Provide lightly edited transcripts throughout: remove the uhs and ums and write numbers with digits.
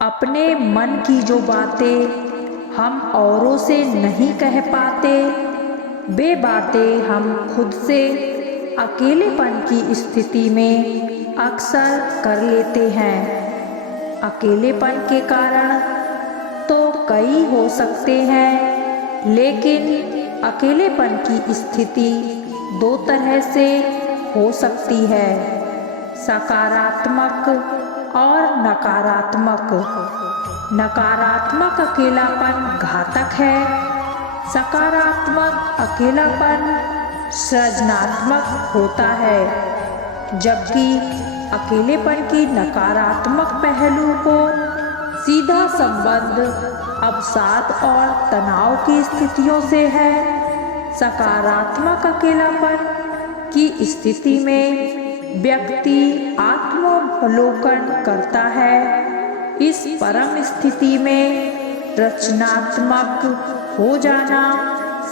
अपने मन की जो बातें हम औरों से नहीं कह पाते, वे बातें हम खुद से अकेलेपन की स्थिति में अक्सर कर लेते हैं। अकेलेपन के कारण तो कई हो सकते हैं, लेकिन अकेलेपन की स्थिति दो तरह से हो सकती है, सकारात्मक और नकारात्मक। नकारात्मक अकेलापन घातक है, सकारात्मक अकेलापन सृजनात्मक होता है। जबकि अकेलेपन की नकारात्मक पहलू को सीधा संबंध अवसाद और तनाव की स्थितियों से है, सकारात्मक अकेलापन की स्थिति में व्यक्ति आत्मावलोकन करता है। इस परम स्थिति में रचनात्मक हो जाना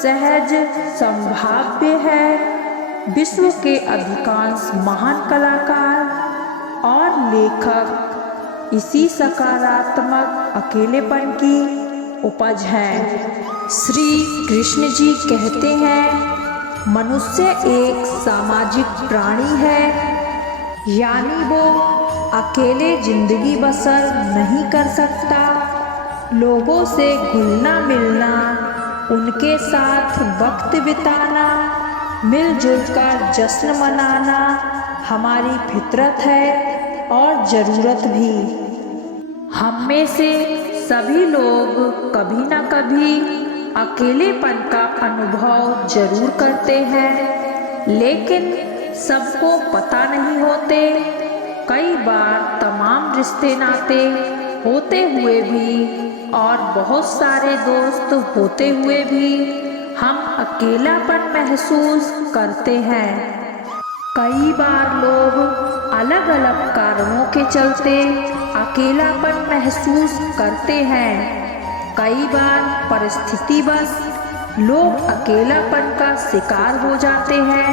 सहज संभाव्य है। विश्व के अधिकांश महान कलाकार और लेखक इसी सकारात्मक अकेलेपन की उपज हैं। श्री कृष्ण जी कहते हैं, मनुष्य एक सामाजिक प्राणी है, यानी वो अकेले जिंदगी बसर नहीं कर सकता। लोगों से घुलना मिलना, उनके साथ वक्त बिताना, मिलजुल कर जश्न मनाना हमारी फितरत है और ज़रूरत भी। हम में से सभी लोग कभी न कभी अकेलेपन का अनुभव जरूर करते हैं, लेकिन सबको पता नहीं होते। कई बार तमाम रिश्ते नाते होते हुए भी और बहुत सारे दोस्त होते हुए भी हम अकेलापन महसूस करते हैं। कई बार लोग अलग अलग कारणों के चलते अकेलापन महसूस करते हैं। कई बार परिस्थितिवश लोग अकेलापन का शिकार हो जाते हैं,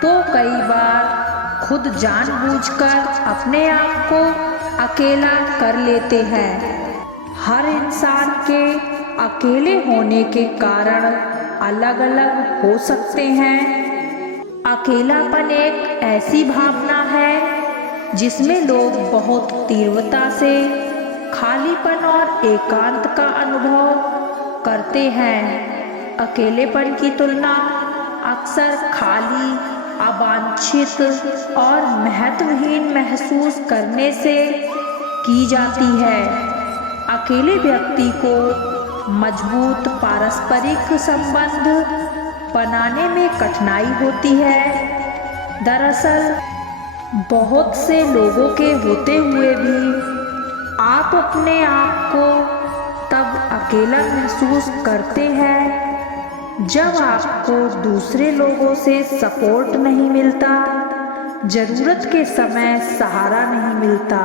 तो कई बार खुद जानबूझकर अपने आप को अकेला कर लेते हैं। हर इंसान के अकेले होने के कारण अलग अलग हो सकते हैं। अकेलापन एक ऐसी भावना है जिसमें लोग बहुत तीव्रता से खालीपन और एकांत का अनुभव करते हैं। अकेलेपन की तुलना अक्सर खाली, अवांछित और महत्वहीन महसूस करने से की जाती है। अकेले व्यक्ति को मजबूत पारस्परिक संबंध बनाने में कठिनाई होती है। दरअसल बहुत से लोगों के होते हुए भी आप अपने आप को तब अकेला महसूस करते हैं जब आपको दूसरे लोगों से सपोर्ट नहीं मिलता, ज़रूरत के समय सहारा नहीं मिलता।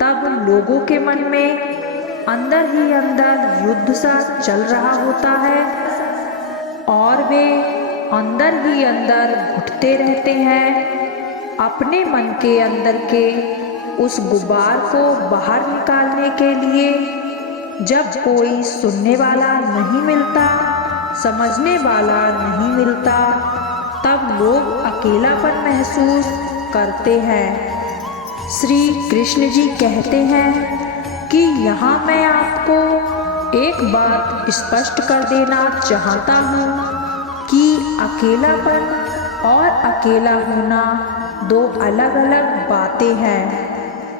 तब लोगों के मन में अंदर ही अंदर युद्ध सा चल रहा होता है और वे अंदर ही अंदर घुटते रहते हैं। अपने मन के अंदर के उस गुबार को बाहर निकालने के लिए जब कोई सुनने वाला नहीं मिलता, समझने वाला नहीं मिलता, तब लोग अकेलापन महसूस करते हैं। श्री कृष्ण जी कहते हैं कि यहाँ मैं आपको एक बात स्पष्ट कर देना चाहता हूँ कि अकेलापन और अकेला होना दो अलग अलग बातें हैं।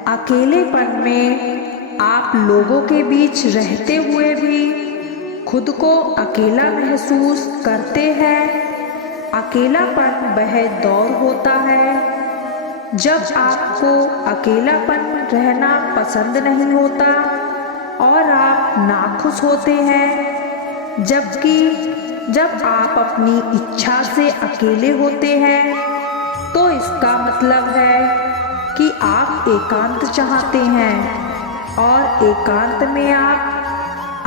अकेलेपन में आप लोगों के बीच रहते हुए भी खुद को अकेला महसूस करते हैं। अकेलापन वह दौर होता है जब आपको अकेलापन रहना पसंद नहीं होता और आप नाखुश होते हैं। जबकि जब आप अपनी इच्छा से अकेले होते हैं तो इसका मतलब है कि आप एकांत चाहते हैं और एकांत में आप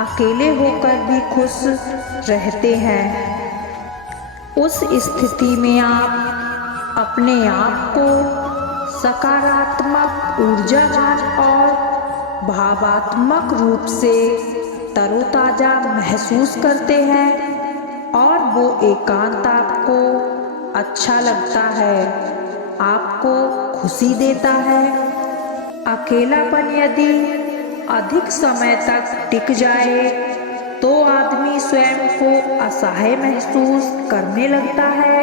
अकेले होकर भी खुश रहते हैं। उस स्थिति में आप अपने आप को सकारात्मक, ऊर्जावान और भावात्मक रूप से तरोताज़ा महसूस करते हैं और वो एकांत आपको अच्छा लगता है, आपको खुशी देता है। अकेलापन यदि अधिक समय तक टिक जाए तो आदमी स्वयं को असहाय महसूस करने लगता है।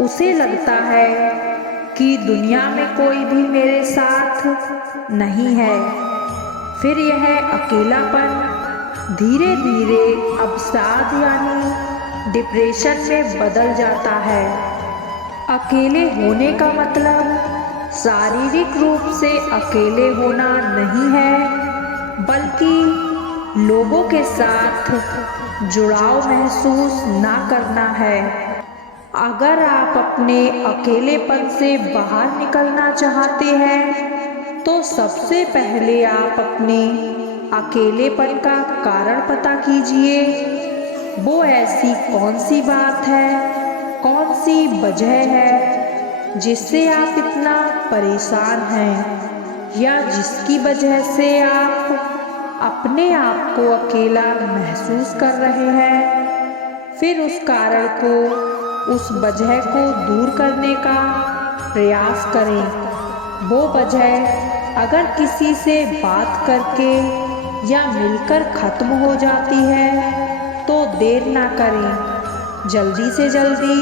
उसे लगता है कि दुनिया में कोई भी मेरे साथ नहीं है। फिर यह अकेलापन धीरे धीरे अवसाद यानी डिप्रेशन में बदल जाता है। अकेले होने का मतलब शारीरिक रूप से अकेले होना नहीं है, बल्कि लोगों के साथ जुड़ाव महसूस ना करना है। अगर आप अपने अकेलेपन से बाहर निकलना चाहते हैं तो सबसे पहले आप अपने अकेलेपन का कारण पता कीजिए। वो ऐसी कौन सी बात है, कौन सी वजह है जिससे आप इतना परेशान हैं या जिसकी वजह से आप अपने आप को अकेला महसूस कर रहे हैं। फिर उस कारण को, उस वजह को दूर करने का प्रयास करें। वो वजह अगर किसी से बात करके या मिलकर ख़त्म हो जाती है तो देर ना करें, जल्दी से जल्दी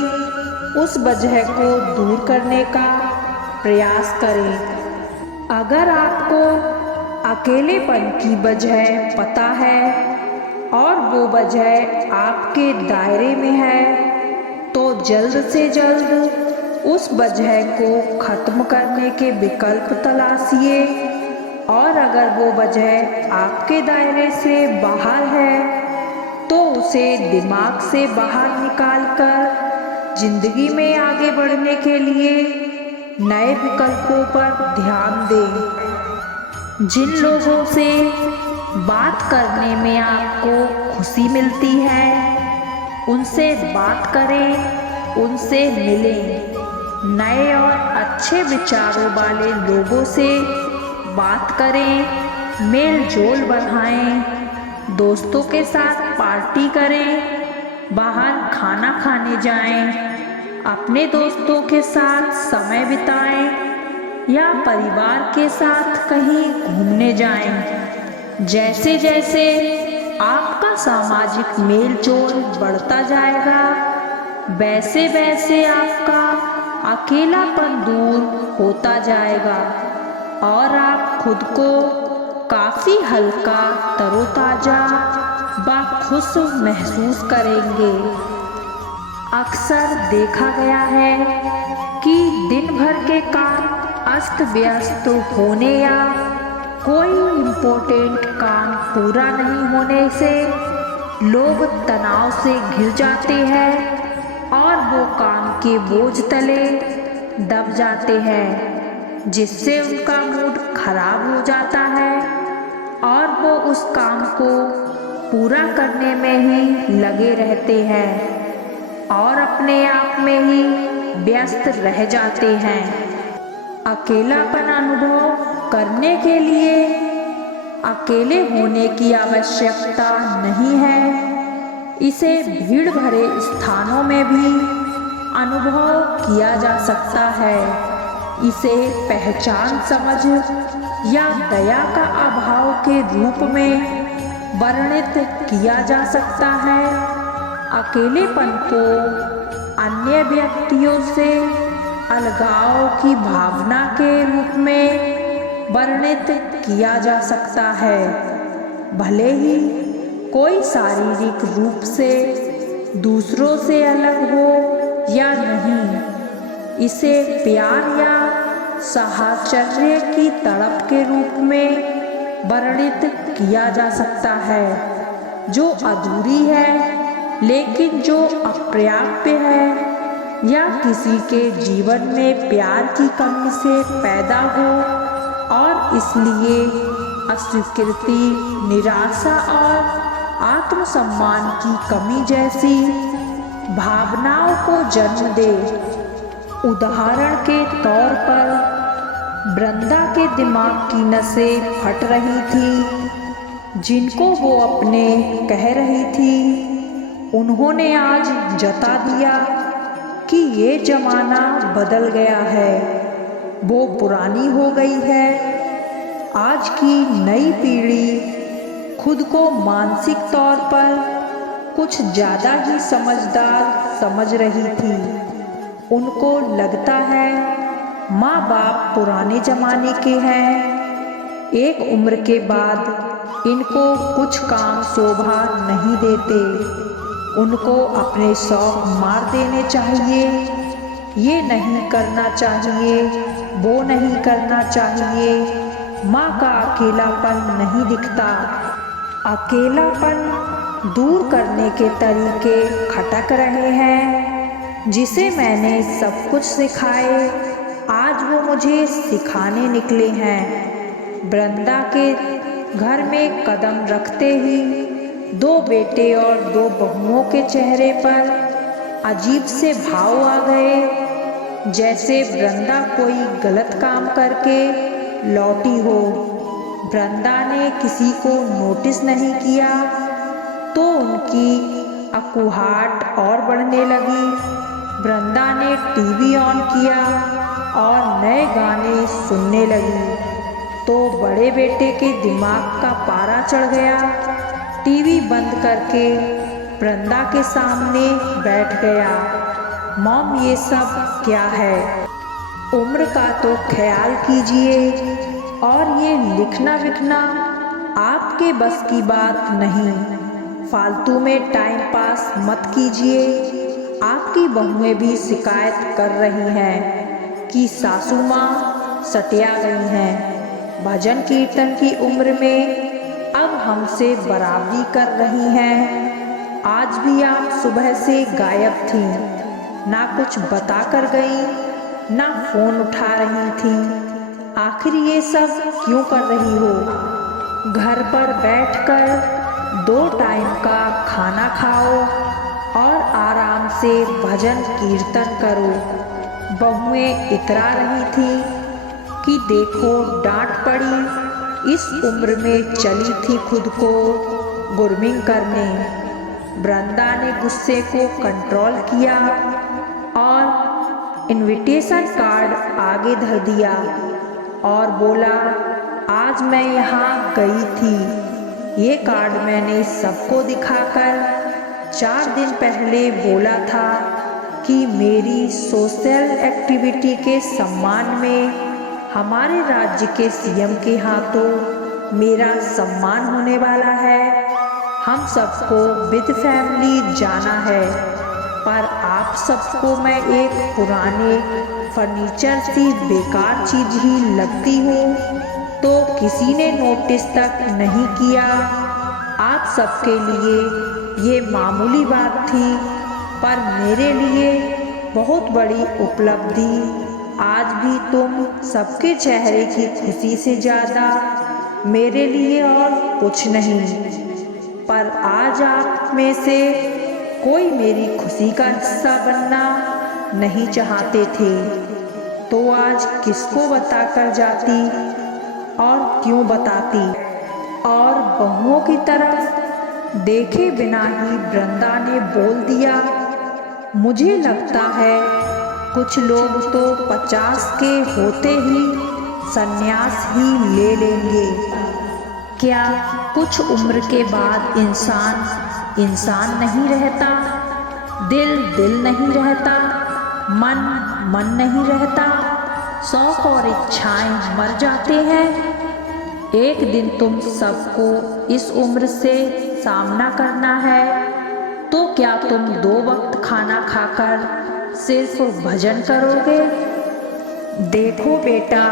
उस वजह को दूर करने का प्रयास करें। अगर आपको अकेलेपन की वजह पता है और वो वजह आपके दायरे में है तो जल्द से जल्द उस वजह को ख़त्म करने के विकल्प तलाशिए। और अगर वो वजह आपके दायरे से बाहर है तो उसे दिमाग से बाहर निकालकर जिंदगी में आगे बढ़ने के लिए नए विकल्पों पर ध्यान दें। जिन लोगों से बात करने में आपको खुशी मिलती है उनसे बात करें, उनसे मिलें। नए और अच्छे विचारों वाले लोगों से बात करें, मेल जोल बढ़ाएं, दोस्तों के साथ पार्टी करें, बाहर खाना खाने जाएं, अपने दोस्तों के साथ समय बिताएं या परिवार के साथ कहीं घूमने जाएं। जैसे जैसे आपका सामाजिक मेल जोल बढ़ता जाएगा वैसे वैसे आपका अकेलापन दूर होता जाएगा और आप खुद को काफ़ी हल्का, तरोताज़ा व खुश महसूस करेंगे। अक्सर देखा गया है कि दिन भर के काम अस्त व्यस्त होने या कोई इम्पोर्टेंट काम पूरा नहीं होने से लोग तनाव से घिर जाते हैं और वो काम के बोझ तले दब जाते हैं, जिससे उनका मूड खराब हो जाता है और वो उस काम को पूरा करने में ही लगे रहते हैं और अपने आप में ही व्यस्त रह जाते हैं। अकेलापन अनुभव करने के लिए अकेले होने की आवश्यकता नहीं है। इसे भीड़ भरे स्थानों में भी अनुभव किया जा सकता है। इसे पहचान, समझ या दया का अभाव के रूप में वर्णित किया जा सकता है। अकेलेपन को अन्य व्यक्तियों से अलगाव की भावना के रूप में वर्णित किया जा सकता है, भले ही कोई शारीरिक रूप से दूसरों से अलग हो या नहीं। इसे प्यार या साहचर्य की तड़प के रूप में वर्णित किया जा सकता है, जो अधूरी है लेकिन जो अपर्याप्त है या किसी के जीवन में प्यार की कमी से पैदा हो और इसलिए अस्वीकृति, निराशा और आत्मसम्मान की कमी जैसी भावनाओं को जन्म दे। उदाहरण के तौर पर वृंदा के दिमाग की नसें फट रही थी। जिनको वो अपने कह रही थी, उन्होंने आज जता दिया कि ये ज़माना बदल गया है, वो पुरानी हो गई है। आज की नई पीढ़ी खुद को मानसिक तौर पर कुछ ज़्यादा ही समझदार समझ रही थी। उनको लगता है माँ बाप पुराने ज़माने के हैं, एक उम्र के बाद इनको कुछ काम शोभा नहीं देते, उनको अपने शौक मार देने चाहिए, ये नहीं करना चाहिए, वो नहीं करना चाहिए। माँ का अकेलापन नहीं दिखता। अकेलापन दूर करने के तरीके खटक रहे हैं, जिसे मैंने सब कुछ सिखाए, आज वो मुझे सिखाने निकले हैं। वृंदा के घर में कदम रखते ही 2 बेटे और 2 बहुओं के चेहरे पर अजीब से भाव आ गए, जैसे वृंदा कोई गलत काम करके लौटी हो। वृंदा ने किसी को नोटिस नहीं किया तो उनकी अकुहाट और बढ़ने लगी। वृंदा ने टीवी ऑन किया और नए गाने सुनने लगी तो बड़े बेटे के दिमाग का पारा चढ़ गया। टीवी बंद करके वृंदा के सामने बैठ गया। मॉम, ये सब क्या है? उम्र का तो ख्याल कीजिए, और ये लिखना विखना आपके बस की बात नहीं। फालतू में टाइम पास मत कीजिए। आपकी बहुएं भी शिकायत कर रही हैं कि सासू माँ सटिया गई हैं। भजन कीर्तन की उम्र में अब हमसे बराबरी कर रही हैं। आज भी आप सुबह से गायब थीं, ना कुछ बता कर गई, ना फोन उठा रही थीं। आखिर ये सब क्यों कर रही हो? घर पर बैठकर 2 टाइम का खाना खाओ और आराम से भजन कीर्तन करो। बहुएं इतरा रही थी कि देखो डांट पड़ी, इस उम्र में चली थी खुद को ग्रूमिंग करने। वृंदा ने गुस्से को कंट्रोल किया और इनविटेशन कार्ड आगे धर दिया और बोला, आज मैं यहाँ गई थी। ये कार्ड मैंने सबको दिखाकर 4 दिन पहले बोला था कि मेरी सोशल एक्टिविटी के सम्मान में हमारे राज्य के सीएम के हाथों मेरा सम्मान होने वाला है। हम सबको विद फैमिली जाना है, पर आप सबको मैं एक पुराने फर्नीचर सी बेकार चीज ही लगती हूँ, तो किसी ने नोटिस तक नहीं किया। आप सबके लिए ये मामूली बात थी, पर मेरे लिए बहुत बड़ी उपलब्धि। आज भी तुम सबके चेहरे की खुशी से ज़्यादा मेरे लिए और कुछ नहीं। पर आज आप में से कोई मेरी खुशी का हिस्सा बनना नहीं चाहते थे, तो आज किसको बताकर जाती और क्यों बताती? और बहुओं की तरफ देखे बिना ही वृंदा ने बोल दिया, मुझे लगता है कुछ लोग तो 50 के होते ही संन्यास ही ले लेंगे। क्या कुछ उम्र के बाद इंसान इंसान नहीं रहता? दिल नहीं रहता? मन नहीं रहता? शौक और इच्छाएं मर जाते हैं। एक दिन तुम सबको इस उम्र से सामना करना है, तो क्या तुम 2 वक्त खाना खाकर सिर्फ भजन करोगे? देखो बेटा,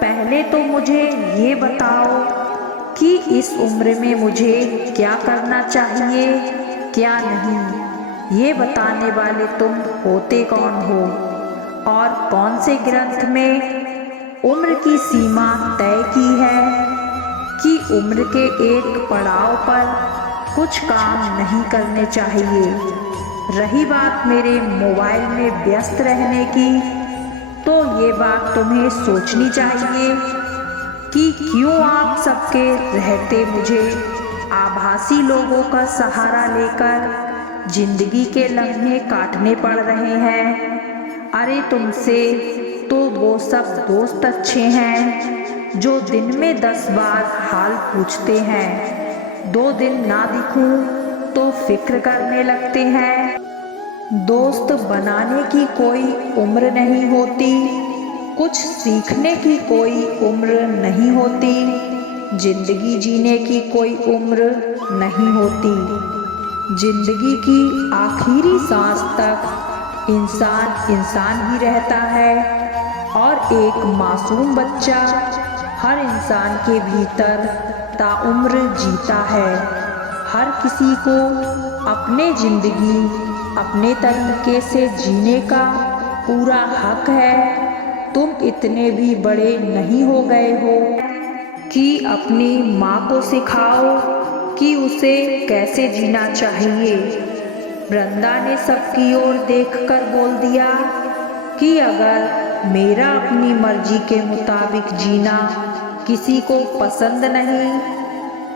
पहले तो मुझे ये बताओ कि इस उम्र में मुझे क्या करना चाहिए, क्या नहीं। ये बताने वाले तुम होते कौन हो? और कौन से ग्रंथ में उम्र की सीमा तय की है कि उम्र के एक पड़ाव पर कुछ काम नहीं करने चाहिए? रही बात मेरे मोबाइल में व्यस्त रहने की, तो ये बात तुम्हें सोचनी चाहिए कि क्यों आप सबके रहते मुझे आभासी लोगों का सहारा लेकर जिंदगी के लम्हे काटने पड़ रहे हैं। अरे तुमसे तो वो सब दोस्त अच्छे हैं जो दिन में 10 बार हाल पूछते हैं, 2 दिन ना दिखूं तो फिक्र करने लगते हैं। दोस्त बनाने की कोई उम्र नहीं होती, कुछ सीखने की कोई उम्र नहीं होती, जिंदगी जीने की कोई उम्र नहीं होती। जिंदगी की आखिरी सांस तक इंसान इंसान ही रहता है और एक मासूम बच्चा हर इंसान के भीतर ताउम्र जीता है। हर किसी को अपने जिंदगी अपने तरीके से जीने का पूरा हक है। तुम इतने भी बड़े नहीं हो गए हो कि अपनी माँ को सिखाओ कि उसे कैसे जीना चाहिए। वृंदा ने सबकी ओर देखकर बोल दिया कि अगर मेरा अपनी मर्जी के मुताबिक जीना किसी को पसंद नहीं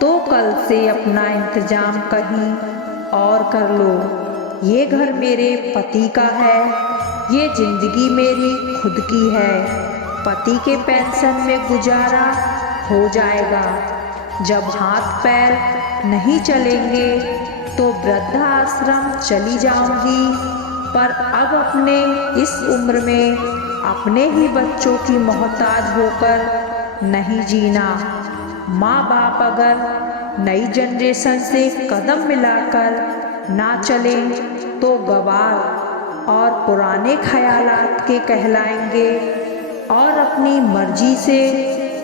तो कल से अपना इंतजाम कहीं और कर लो। ये घर मेरे पति का है, ये जिंदगी मेरी खुद की है। पति के पेंशन में गुजारा हो जाएगा। जब हाथ पैर नहीं चलेंगे तो वृद्धाश्रम चली जाऊंगी, पर अब अपने इस उम्र में अपने ही बच्चों की मोहताज होकर नहीं जीना। माँ बाप अगर नई जनरेशन से कदम मिलाकर ना चलें तो गवार और पुराने ख्यालात के कहलाएंगे, और अपनी मर्जी से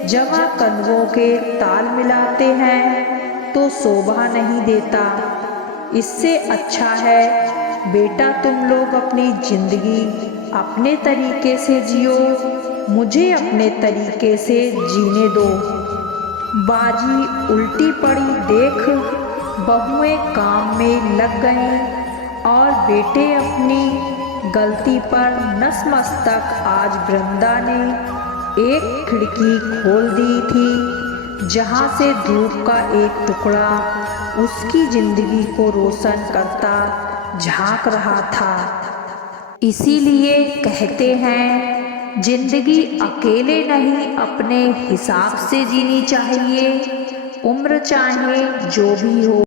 जवां कदमों के ताल मिलाते हैं तो शोभा नहीं देता। इससे अच्छा है बेटा तुम लोग अपनी जिंदगी अपने तरीके से जियो, मुझे अपने तरीके से जीने दो। बाजी उल्टी पड़ी देख बहुएं काम में लग गईं और बेटे अपनी गलती पर नतमस्तक। आज वृंदा ने एक खिड़की खोल दी थी जहां से धूप का एक टुकड़ा उसकी जिंदगी को रोशन करता झांक रहा था। इसीलिए कहते हैं जिंदगी अकेले नहीं अपने हिसाब से जीनी चाहिए। उम्र चाहे जो भी हो।